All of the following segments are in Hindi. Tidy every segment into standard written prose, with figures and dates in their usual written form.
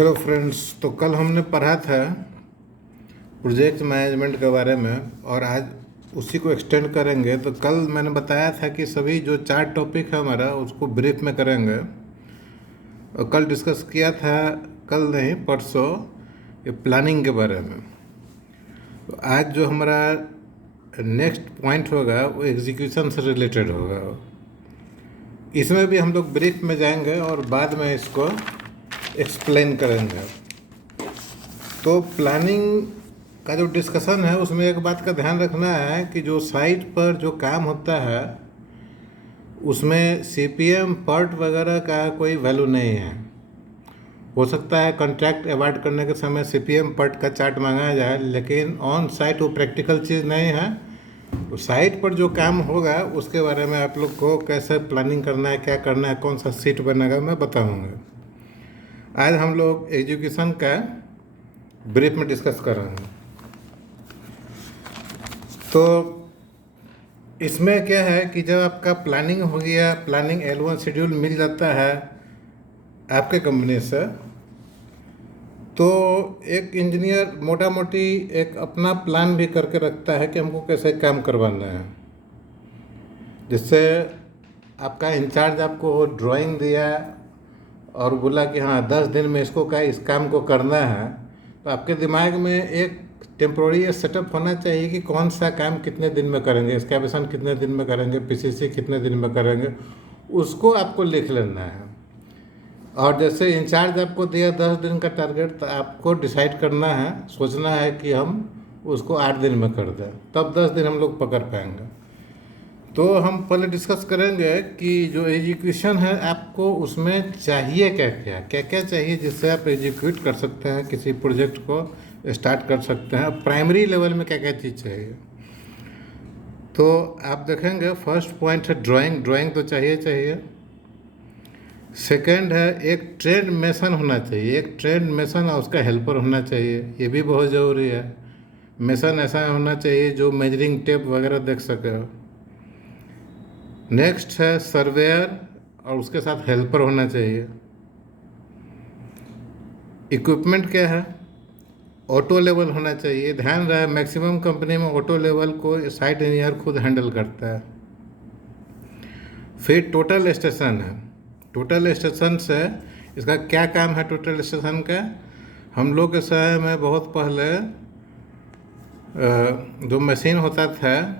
Hello friends. तो कल हमने पढ़ा था प्रोजेक्ट मैनेजमेंट के बारे में और आज उसी को एक्सटेंड करेंगे। तो कल मैंने बताया था कि सभी जो 4 टॉपिक है हमारा उसको ब्रीफ में करेंगे और कल डिस्कस किया था, कल नहीं परसों, ये प्लानिंग के बारे में। तो आज जो हमारा नेक्स्ट पॉइंट होगा वो एग्जीक्यूशन से रिलेटेड होगा। इसमें भी हम लोग ब्रीफ में जाएंगे और बाद में इसको एक्सप्लेन करेंगे। तो प्लानिंग का जो डिस्कशन है उसमें एक बात का ध्यान रखना है कि जो साइट पर जो काम होता है उसमें सीपीएम पर्ट वगैरह का कोई वैल्यू नहीं है। हो सकता है कॉन्ट्रैक्ट अवार्ड करने के समय सीपीएम पर्ट का चार्ट मांगा जाए, लेकिन ऑन साइट वो प्रैक्टिकल चीज़ नहीं है। तो साइट पर जो काम होगा उसके बारे में आप लोग को कैसे प्लानिंग करना है, क्या करना है, कौन सा सीट बनेगा, मैं बताऊँगा। आज हम लोग एजुकेशन का ब्रीफ में डिस्कस कर रहे हैं। तो इसमें क्या है कि जब आपका प्लानिंग हो गया, प्लानिंग L1 शेड्यूल मिल जाता है आपके कंपनी से, तो एक इंजीनियर मोटा मोटी एक अपना प्लान भी करके रखता है कि हमको कैसे काम करवाना है। जिससे आपका इंचार्ज आपको ड्राइंग दिया और बोला कि हाँ 10 दिन में इसको इस काम को करना है, तो आपके दिमाग में एक टेम्प्रोरी सेटअप होना चाहिए कि कौन सा काम कितने दिन में करेंगे, एक्सकैवेशन कितने दिन में करेंगे, पीसीसी कितने दिन में करेंगे, उसको आपको लिख लेना है। और जैसे इंचार्ज आपको दिया 10 दिन का टारगेट, तो आपको डिसाइड करना है, सोचना है कि हम उसको 8 दिन में कर दें, तब 10 दिन हम लोग पकड़ पाएंगे। तो हम पहले डिस्कस करेंगे कि जो एजुकेशन है आपको उसमें चाहिए क्या क्या क्या क्या चाहिए जिससे आप एजुकेट कर सकते हैं, किसी प्रोजेक्ट को स्टार्ट कर सकते हैं। प्राइमरी लेवल में क्या क्या चीज़ चाहिए, तो आप देखेंगे फर्स्ट पॉइंट है ड्राइंग। ड्राइंग तो चाहिए। सेकंड है एक ट्रेंड मेसन होना चाहिए, एक ट्रेंड मेसन और उसका हेल्पर होना चाहिए, ये भी बहुत ज़रूरी है। मेसन ऐसा होना चाहिए जो मेजरिंग टेप वगैरह देख सके। नेक्स्ट है सर्वेयर और उसके साथ हेल्पर होना चाहिए। इक्विपमेंट क्या है, ऑटो लेवल होना चाहिए। ध्यान रहे मैक्सिमम कंपनी में ऑटो लेवल को साइट इंजीनियर खुद हैंडल करता है। फिर टोटल स्टेशन है। टोटल स्टेशन से इसका क्या काम है, टोटल स्टेशन का हम लोग के समय में बहुत पहले जो मशीन होता था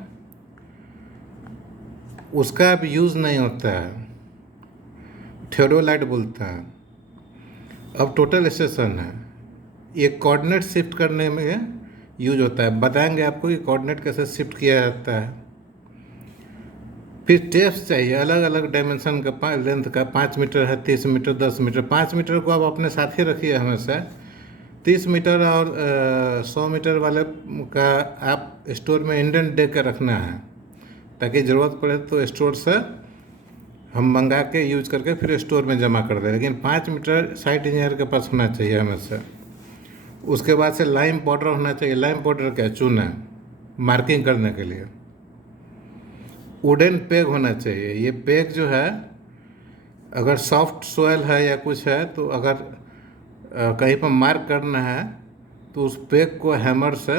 उसका अब यूज़ नहीं होता है, थियोडोलाइट बोलते हैं। अब टोटल स्टेशन है, ये कोऑर्डिनेट शिफ्ट करने में यूज होता है। बताएंगे आपको कि कोऑर्डिनेट कैसे शिफ्ट किया जाता है। फिर टेप्स चाहिए अलग अलग डायमेंशन का, लेंथ का 5 मीटर है, 30 मीटर, 10 मीटर। 5 मीटर को आप अपने साथ ही रखिए हमेशा। 30 मीटर और 100 मीटर वाले का आप स्टोर में इंडेंट दे कर रखना है, ताकि ज़रूरत पड़े तो स्टोर से हम मंगा के यूज करके फिर स्टोर में जमा कर दें। लेकिन 5 मीटर साइट इंजीनियर के पास होना चाहिए हमेशा। उसके बाद से लाइम पाउडर होना चाहिए। लाइम पाउडर क्या, चूना, मार्किंग करने के लिए। वुडन पेग होना चाहिए। ये पेग जो है अगर सॉफ्ट सोयल है या कुछ है, तो अगर कहीं पर मार्क करना है तो उस पेग को हैमर से,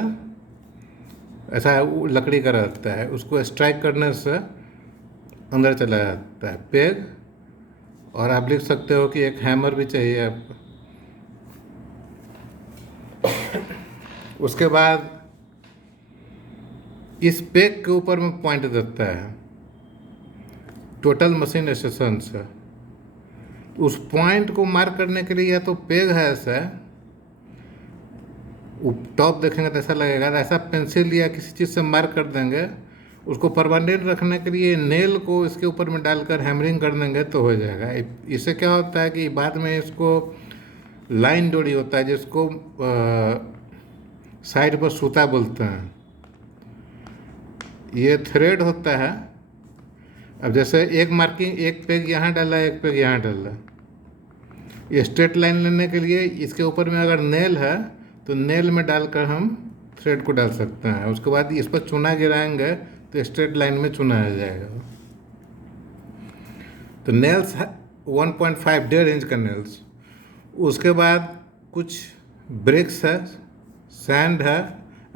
ऐसा लकड़ी का रहता है, उसको स्ट्राइक करने से अंदर चला जाता है पेग। और आप लिख सकते हो कि एक हैमर भी चाहिए आपको। उसके बाद इस पेग के ऊपर में पॉइंट देता है टोटल मशीन स्टेशन से। उस पॉइंट को मार्क करने के लिए या तो पेग है ऐसा, टॉप देखेंगे तो ऐसा लगेगा, ऐसा पेंसिल या किसी चीज़ से मार्क कर देंगे। उसको परमानेंट रखने के लिए नेल को इसके ऊपर में डालकर हैमरिंग कर देंगे तो हो जाएगा। इससे क्या होता है कि बाद में इसको लाइन डोरी होता है जिसको साइड पर सूता बोलते हैं, ये थ्रेड होता है। अब जैसे एक मार्किंग, एक पेग यहाँ डाला, एक पेग यहाँ डाला, ये स्ट्रेट लाइन लेने के लिए इसके ऊपर में अगर नेल है तो नेल में डालकर हम थ्रेड को डाल सकते हैं। उसके बाद इस पर चूना गिराएंगे तो स्ट्रेट लाइन में चुना आ जाएगा। तो नेल्स 1.5 1.5 इंच का नेल्स। उसके बाद कुछ ब्रिक्स है, सैंड है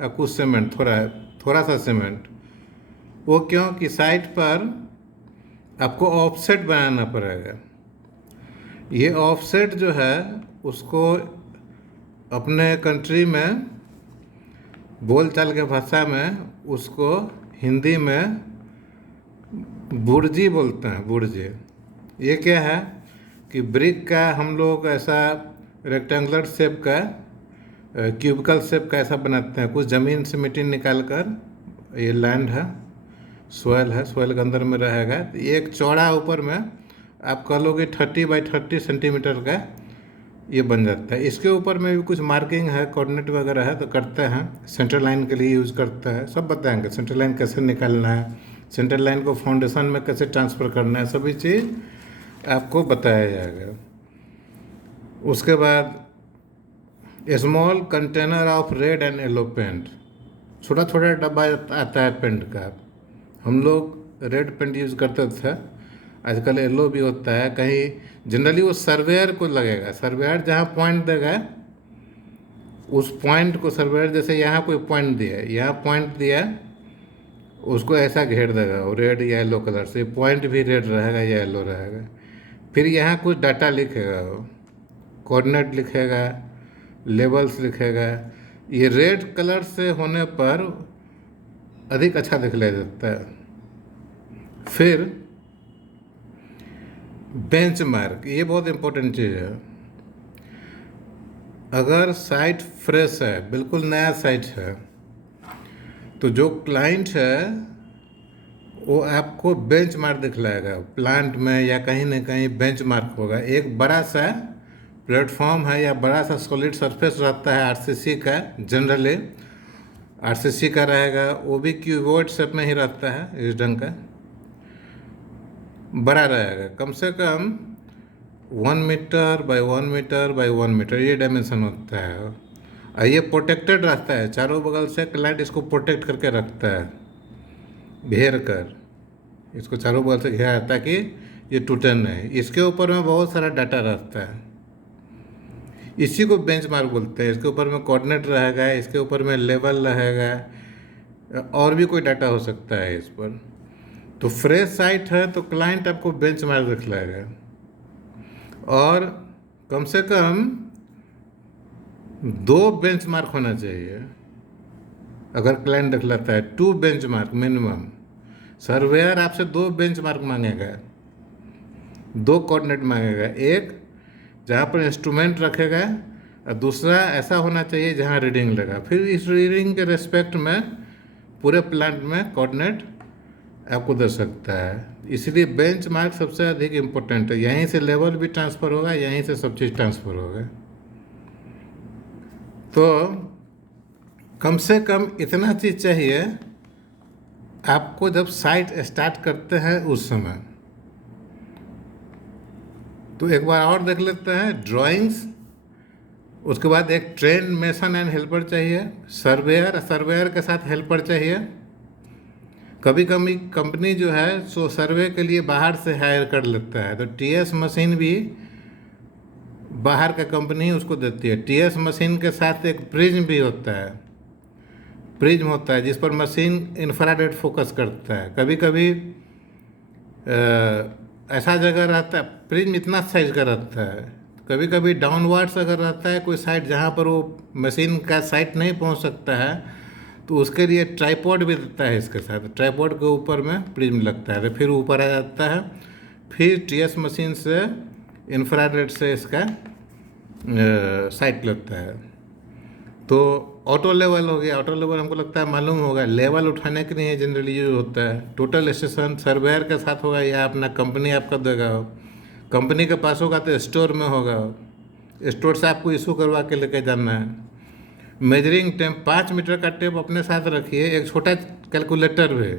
और कुछ सीमेंट, थोड़ा सा सीमेंट। वो क्यों कि साइट पर आपको ऑफसेट बनाना पड़ेगा। ये ऑफसेट जो है उसको अपने कंट्री में बोलचाल के भाषा में उसको हिंदी में बुर्जी बोलते हैं, बुर्जी। ये क्या है कि ब्रिक का हम लोग ऐसा रेक्टेंगुलर शेप का, क्यूबिकल शेप का ऐसा बनाते हैं, कुछ ज़मीन से मिट्टी निकाल कर। ये लैंड है, सोयल के अंदर में रहेगा। तो एक चौड़ा ऊपर में आप कह लो कि 30 x 30 सेंटीमीटर का ये बन जाता है। इसके ऊपर में भी कुछ मार्किंग है, कोऑर्डिनेट वगैरह है तो करते हैं। सेंट्रल लाइन के लिए यूज़ करता है, सब बताएंगे। सेंट्रल लाइन कैसे निकालना है, सेंट्रल लाइन को फाउंडेशन में कैसे ट्रांसफ़र करना है, सभी चीज़ आपको बताया जाएगा। उसके बाद small container of red and yellow paint, छोटा छोटा डब्बा आता है पेंट का। हम लोग रेड पेंट यूज़ करते थे, आजकल येलो भी होता है। कहीं जनरली वो सर्वेयर को लगेगा, सर्वेयर जहाँ पॉइंट देगा उस पॉइंट को, सर्वेयर जैसे यहाँ कोई पॉइंट दिया, यहाँ पॉइंट दिया, उसको ऐसा घेर देगा वो रेड या येलो कलर से। पॉइंट भी रेड रहेगा या येलो रहेगा। फिर यहाँ कुछ डाटा लिखेगा, वो कोऑर्डिनेट लिखेगा, लेवल्स लिखेगा। ये रेड कलर से होने पर अधिक अच्छा दिखलाई देता है। फिर बेंचमार्क, ये बहुत इम्पोर्टेंट चीज़ है। अगर साइट फ्रेश है, बिल्कुल नया साइट है, तो जो क्लाइंट है वो आपको बेंचमार्क दिखलाएगा। प्लांट में या कहीं ना कहीं बेंचमार्क होगा। एक बड़ा सा प्लेटफॉर्म है या बड़ा सा सॉलिड सरफेस रहता है आरसीसी का, जनरली आरसीसी का रहेगा, वो भी क्यूबॉइड शेप में ही रहता है, इस ढंग का बड़ा रहेगा। कम से कम 1 meter by 1 meter by 1 meter ये डायमेंशन होता है। और ये प्रोटेक्टेड रहता है चारों बगल से। क्लाइंट इसको प्रोटेक्ट करके रखता है, घेर कर इसको चारों बगल से घेरा, ताकि ये टूटे नहीं। इसके ऊपर में बहुत सारा डाटा रहता है, इसी को बेंचमार्क बोलते हैं। इसके ऊपर में कोऑर्डिनेट रहेगा, इसके ऊपर में लेवल रहेगा, और भी कोई डाटा हो सकता है इस पर। तो फ्रेश साइट है तो क्लाइंट आपको बेंचमार्क दिखलाएगा। और कम से कम 2 बेंचमार्क होना चाहिए। अगर क्लाइंट दिखलाता है 2 बेंचमार्क मिनिमम। सर्वेयर आपसे 2 बेंचमार्क मांगेगा, 2 कोऑर्डिनेट मांगेगा। एक जहाँ पर इंस्ट्रूमेंट रखेगा और दूसरा ऐसा होना चाहिए जहाँ रीडिंग लगा। फिर इस रीडिंग के रेस्पेक्ट में पूरे प्लांट में कोऑर्डिनेट आपको दे सकता है। इसलिए बेंचमार्क सबसे अधिक इम्पोर्टेंट है। यहीं से लेवल भी ट्रांसफ़र होगा, यहीं से सब चीज़ ट्रांसफ़र होगा। तो कम से कम इतना चीज़ चाहिए आपको जब साइट स्टार्ट करते हैं उस समय। तो एक बार और देख लेते हैं ड्राइंग्स। उसके बाद एक ट्रेन मेसन एंड हेल्पर चाहिए, सर्वेयर के साथ हेल्पर चाहिए। कभी कभी कंपनी जो है सो सर्वे के लिए बाहर से हायर कर लेता है, तो टीएस मशीन भी बाहर का कंपनी उसको देती है। टीएस मशीन के साथ एक प्रिज्म भी होता है, प्रिज्म होता है जिस पर मशीन इंफ्रारेड फोकस करता है। कभी कभी ऐसा जगह रहता है, प्रिज्म इतना साइज का रहता है, कभी कभी डाउनवर्ड्स अगर रहता है कोई साइड जहाँ पर वो मशीन का साइट नहीं पहुँच सकता है, तो उसके लिए ट्राइपॉड भी देता है इसके साथ। ट्राइपॉड के ऊपर में प्रिज्म लगता है, तो फिर ऊपर आ जाता है। फिर टीएस मशीन से इंफ्रारेड से इसका साइट लगता है। तो ऑटो लेवल हो गया। ऑटो लेवल हमको लगता है मालूम होगा, लेवल उठाने के लिए जनरली यूज होता है। टोटल स्टेशन सर्वेयर के साथ होगा या अपना कंपनी आपका देगा हो। कंपनी के पास होगा तो स्टोर में होगा, स्टोर से आपको इशू करवा के लेके जाना है। मेजरिंग टेप, 5 मीटर का टेप अपने साथ रखिए। एक छोटा कैलकुलेटर भी,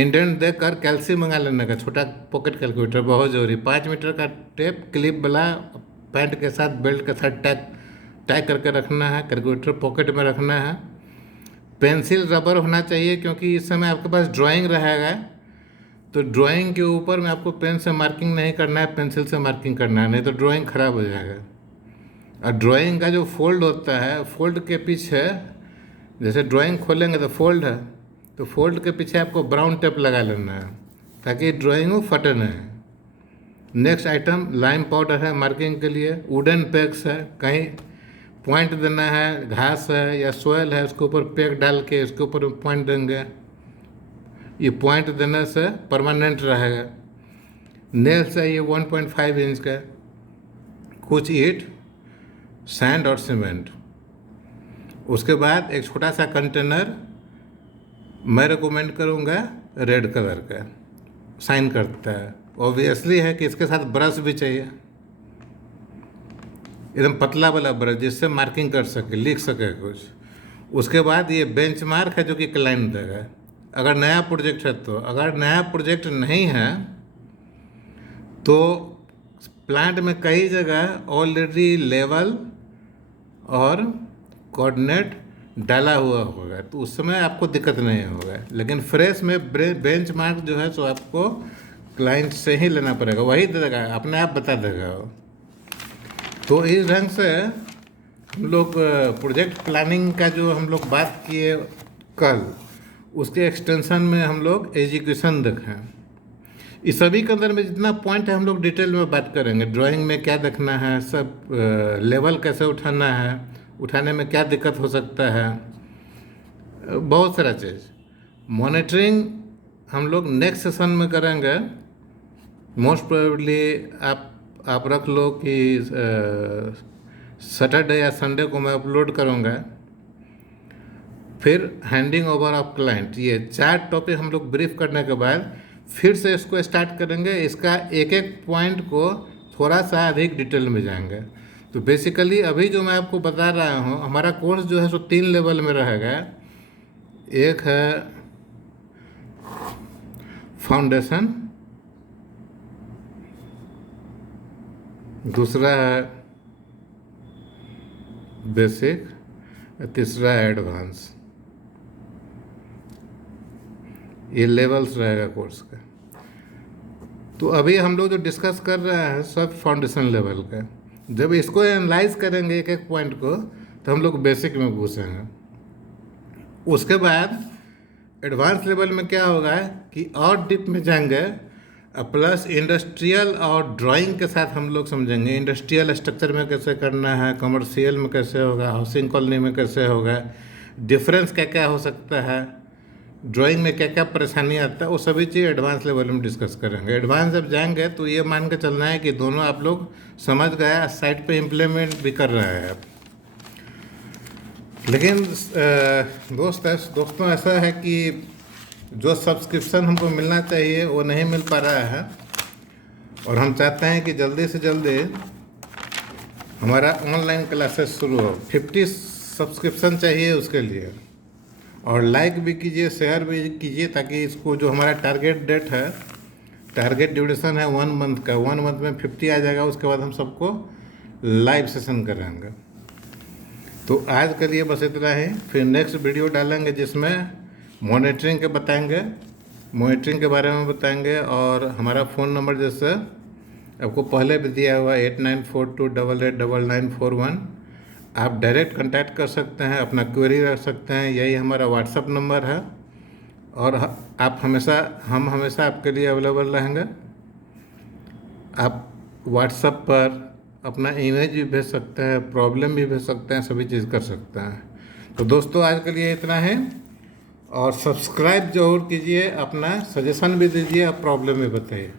इंडेंट देकर कैल्सी मंगा लेने का, छोटा पॉकेट कैलकुलेटर बहुत ज़रूरी। 5 मीटर का टेप क्लिप वाला पैंट के साथ, बेल्ट के साथ टैग करके रखना है। कैलकुलेटर पॉकेट में रखना है। पेंसिल रबर होना चाहिए, क्योंकि इस समय आपके पास ड्राइंग रहेगा तो ड्राइंग के ऊपर में आपको पेन से मार्किंग नहीं करना है, पेंसिल से मार्किंग करना है, नहीं तो ड्राइंग ख़राब हो जाएगा। और ड्राइंग का जो फोल्ड होता है, फोल्ड के पीछे जैसे ड्राइंग खोलेंगे तो फोल्ड है, तो फोल्ड के पीछे आपको ब्राउन टेप लगा लेना है ताकि ड्राइंग वो फटे नहीं। नेक्स्ट आइटम लाइम पाउडर है मार्किंग के लिए, वुडन पेग्स है, कहीं पॉइंट देना है, घास है या सोयल है उसके ऊपर पेग डाल के उसके ऊपर पॉइंट देंगे, ये पॉइंट देने से परमानेंट रहेगा। नेल्स है ये 1.5 इंच का, कुछ ईंट, सैंड और सीमेंट। उसके बाद एक छोटा सा कंटेनर मैं रिकमेंड करूँगा रेड कलर का, शाइन करता है। ऑब्वियसली है कि इसके साथ ब्रश भी चाहिए, एकदम पतला वाला ब्रश जिससे मार्किंग कर सके, लिख सके कुछ। उसके बाद ये बेंचमार्क है जो कि क्लाइंट देगा अगर नया प्रोजेक्ट है तो। अगर नया प्रोजेक्ट नहीं है तो प्लांट में कई जगह ऑलरेडी लेवल और कोऑर्डिनेट डाला हुआ होगा तो उस समय आपको दिक्कत नहीं होगा। लेकिन फ्रेश में बेंचमार्क जो है तो आपको क्लाइंट से ही लेना पड़ेगा, वही दे देगा, अपने आप बता देगा वो। तो इस ढंग से हम लोग प्रोजेक्ट प्लानिंग का जो हम लोग बात किए कल, उसके एक्सटेंशन में हम लोग एजुकेशन देखें। इस सभी के अंदर में जितना पॉइंट है हम लोग डिटेल में बात करेंगे। ड्राइंग में क्या देखना है, सब लेवल कैसे उठाना है, उठाने में क्या दिक्कत हो सकता है, बहुत सारा चीज़। मॉनिटरिंग हम लोग नेक्स्ट सेशन में करेंगे। मोस्ट प्रोबेबली आप रख लो कि सैटरडे या संडे को मैं अपलोड करूँगा। फिर हैंडिंग ओवर ऑफ क्लाइंट, ये 4 टॉपिक हम लोग ब्रीफ करने के बाद फिर से इसको स्टार्ट करेंगे। इसका एक एक पॉइंट को थोड़ा सा अधिक डिटेल में जाएंगे। तो बेसिकली अभी जो मैं आपको बता रहा हूँ, हमारा कोर्स जो है सो 3 लेवल में रहेगा। एक है फाउंडेशन, दूसरा है बेसिक, तीसरा है एडवांस। ये लेवल्स रहेगा कोर्स का। तो अभी हम लोग जो डिस्कस कर रहे हैं सब फाउंडेशन लेवल का। जब इसको एनालाइज करेंगे एक एक पॉइंट को तो हम लोग बेसिक में घुसेंगे। उसके बाद एडवांस लेवल में क्या होगा कि और डीप में जाएंगे, प्लस इंडस्ट्रियल और ड्राइंग के साथ हम लोग समझेंगे इंडस्ट्रियल स्ट्रक्चर में कैसे करना है, कमर्शियल में कैसे होगा, हाउसिंग कॉलोनी में कैसे होगा, डिफरेंस क्या क्या हो सकता है, ड्राइंग में क्या क्या परेशानी आता है, वो सभी चीज़ एडवांस लेवल में डिस्कस करेंगे। एडवांस जब जाएंगे तो ये मान के चलना है कि दोनों आप लोग समझ गए, साइट पे इम्प्लीमेंट भी कर रहे हैं आप। लेकिन दोस्तों ऐसा है कि जो सब्सक्रिप्शन हमको मिलना चाहिए वो नहीं मिल पा रहा है, और हम चाहते हैं कि जल्दी से जल्दी हमारा ऑनलाइन क्लासेस शुरू हो। 50 सब्सक्रिप्शन चाहिए उसके लिए, और लाइक भी कीजिए, शेयर भी कीजिए, ताकि इसको जो हमारा टारगेट डेट है, टारगेट ड्यूरेशन है 1 मंथ का, 1 मंथ में 50 आ जाएगा। उसके बाद हम सबको लाइव सेशन कराएंगे। तो आज के लिए बस इतना ही। फिर नेक्स्ट वीडियो डालेंगे जिसमें मॉनिटरिंग के बताएंगे, मॉनिटरिंग के बारे में बताएंगे, और हमारा फ़ोन नंबर जैसे आपको पहले भी दिया हुआ 8942889941, आप डायरेक्ट कांटेक्ट कर सकते हैं, अपना क्वेरी रख सकते हैं। यही हमारा व्हाट्सअप नंबर है, और हम हमेशा आपके लिए अवेलेबल रहेंगे। आप व्हाट्सअप पर अपना इमेज भी भेज सकते हैं, प्रॉब्लम भी भेज सकते हैं, सभी चीज़ कर सकते हैं। तो दोस्तों आज के लिए इतना है, और सब्सक्राइब जरूर कीजिए, अपना सजेशन भी दीजिए, आप प्रॉब्लम भी बताइए।